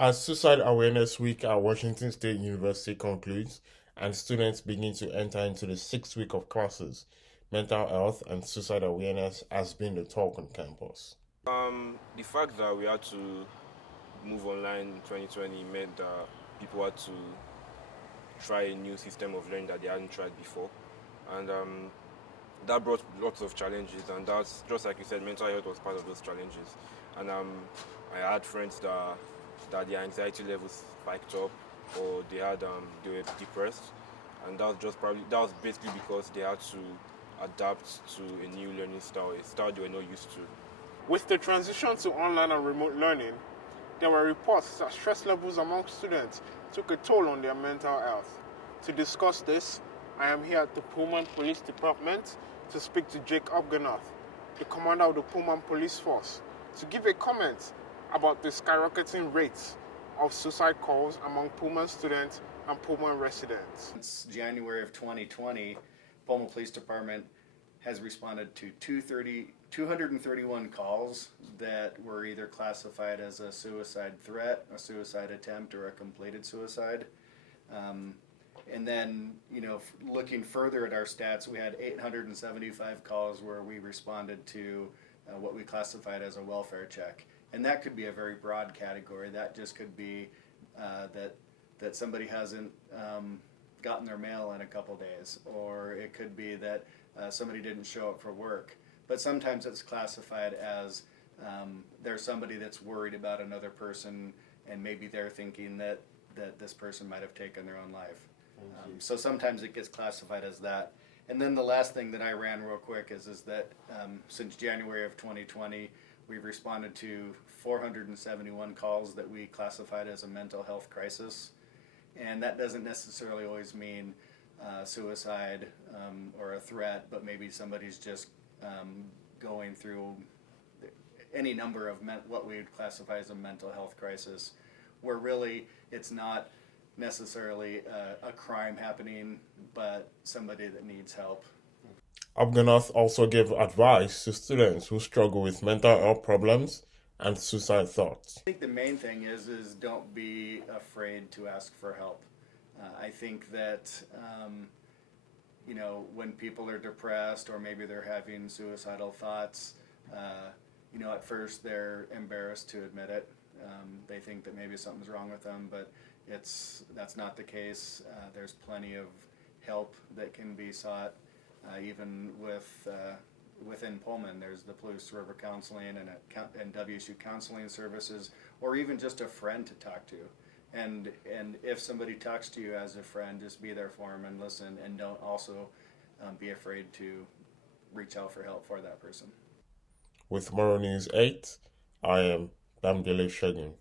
As Suicide Awareness Week at Washington State University concludes and students begin to enter into the 6th week of classes, mental health and suicide awareness has been the talk on campus. The fact that we had to move online in 2020 meant that people had to try a new system of learning that they hadn't tried before, and that brought lots of challenges. And that's just like you said, mental health was part of those challenges. And I had friends that their anxiety levels spiked up, or they were depressed, and that was basically because they had to adapt to a new learning style, a style they were not used to. With the transition to online and remote learning, there were reports that stress levels among students took a toll on their mental health. To discuss this, I am here at the Pullman Police Department to speak to Jake Upganath, the commander of the Pullman Police Force, to give a comment about the skyrocketing rates of suicide calls among Pullman students and Pullman residents. Since January of 2020, Pullman Police Department has responded to 231 calls that were either classified as a suicide threat, a suicide attempt, or a completed suicide. And then, looking further at our stats, we had 875 calls where we responded to what we classified as a welfare check. And that could be a very broad category. That just could be that somebody hasn't gotten their mail in a couple days, or it could be that somebody didn't show up for work. But sometimes it's classified as there's somebody that's worried about another person, and maybe they're thinking that this person might have taken their own life. So sometimes it gets classified as that. And then the last thing that I ran real quick is that since January of 2020, we've responded to 471 calls that we classified as a mental health crisis. And that doesn't necessarily always mean suicide or a threat, but maybe somebody's just going through any number of what we would classify as a mental health crisis, where really it's not necessarily a crime happening, but somebody that needs help. Upganath also gave advice to students who struggle with mental health problems and suicide thoughts. I think the main thing is don't be afraid to ask for help. I think that when people are depressed or maybe they're having suicidal thoughts, at first they're embarrassed to admit it. They think that maybe something's wrong with them, but that's not the case. There's plenty of help that can be sought, even within Pullman. There's the Palouse River Counseling and WSU Counseling Services, or even just a friend to talk to. And if somebody talks to you as a friend, just be there for them and listen, and don't also be afraid to reach out for help for that person. With Moral News 8, I am Bamdele Shagun.